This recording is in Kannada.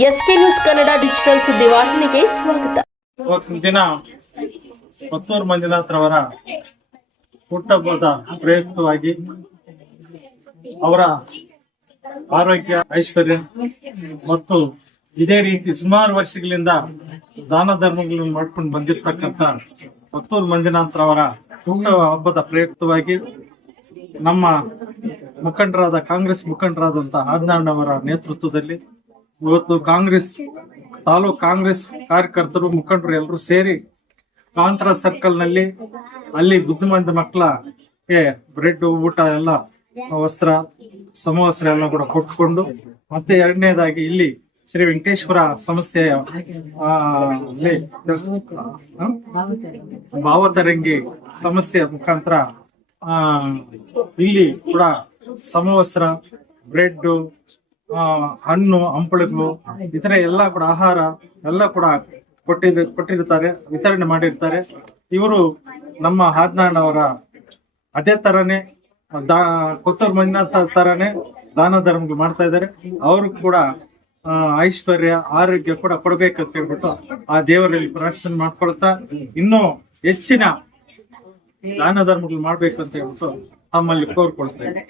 ಎಸ್ಕೆ ನ್ಯೂಸ್ ಕನ್ನಡ ಡಿಜಿಟಲ್ ಸುದ್ದಿವಾಹಿನಿಗೆ ಸ್ವಾಗತ. ಇವತ್ತಿನ ದಿನ ಪತ್ತೂರು ಮಂಜುನಾಥ್ರವರ ಹುಟ್ಟಹಬ್ಬದ ಪ್ರಯುಕ್ತವಾಗಿ ಅವರ ಆರೋಗ್ಯ, ಐಶ್ವರ್ಯ ಮತ್ತು ಇದೇ ರೀತಿ ಸುಮಾರು ವರ್ಷಗಳಿಂದ ದಾನ ಧರ್ಮಗಳನ್ನು ಮಾಡ್ಕೊಂಡು ಬಂದಿರತಕ್ಕಂತ ಪತ್ತೂರು ಮಂಜುನಾಥ್ರವರ ಹುಟ್ಟ ಹಬ್ಬದ ಪ್ರಯುಕ್ತವಾಗಿ ನಮ್ಮ ಮುಖಂಡರಾದ ಕಾಂಗ್ರೆಸ್ ಮುಖಂಡರಾದಂತಹ ಆಜ್ಞಾಣ್ಣವರ ನೇತೃತ್ವದಲ್ಲಿ ಇವತ್ತು ಕಾಂಗ್ರೆಸ್, ತಾಲೂಕ್ ಕಾಂಗ್ರೆಸ್ ಕಾರ್ಯಕರ್ತರು, ಮುಖಂಡರು ಎಲ್ಲರೂ ಸೇರಿ ಕಾಂತರ ಸರ್ಕಲ್ನಲ್ಲಿ ಅಲ್ಲಿ ಬುದ್ಧಿಮಂತ ಮಕ್ಕಳಿಗೆ ಬ್ರೆಡ್ ಊಟ ಎಲ್ಲ, ವಸ್ತ್ರ, ಸಮವಸ್ತ್ರ ಎಲ್ಲ ಕೂಡ ಕೊಟ್ಟುಕೊಂಡು ಮತ್ತೆ ಎರಡನೇದಾಗಿ ಇಲ್ಲಿ ಶ್ರೀ ವೆಂಕಟೇಶ್ವರ ಸಂಸ್ಥೆಯ ಭಾವತರಂಗಿ ಸಂಸ್ಥೆಯ ಮುಖಾಂತರ ಇಲ್ಲಿ ಕೂಡ ಸಮವಸ್ತ್ರ ಬ್ರೆಡ್ ಹಣ್ಣು, ಹಂಪಲುಗಳು, ಇತರ ಎಲ್ಲಾ ಕೂಡ ಆಹಾರ, ಎಲ್ಲ ಕೂಡ ಕೊಟ್ಟಿದ್ ಕೊಟ್ಟಿರ್ತಾರೆ ವಿತರಣೆ ಮಾಡಿರ್ತಾರೆ. ಇವರು ನಮ್ಮ ಹಾದ್ನಾಳ್ ಅದೇ ತರನೇ, ದಾ, ಕೊತ್ತೂರು ಮಂಜುನಾಥ ತರನೇ ದಾನ ಧರ್ಮಗಳು ಮಾಡ್ತಾ ಇದ್ದಾರೆ. ಅವರು ಕೂಡ ಐಶ್ವರ್ಯ, ಆರೋಗ್ಯ ಕೂಡ ಕೊಡ್ಬೇಕಂತ ಹೇಳ್ಬಿಟ್ಟು ಆ ದೇವರಲ್ಲಿ ಪ್ರಾರ್ಥನೆ ಮಾಡ್ಕೊಳ್ತಾ ಇನ್ನೂ ಹೆಚ್ಚಿನ ದಾನ ಧರ್ಮಗಳು ಮಾಡ್ಬೇಕು ಅಂತ ಹೇಳ್ಬಿಟ್ಟು ತಮ್ಮಲ್ಲಿ ಕೋರ್ಕೊಳ್ತಾ ಇದ್ದಾರೆ.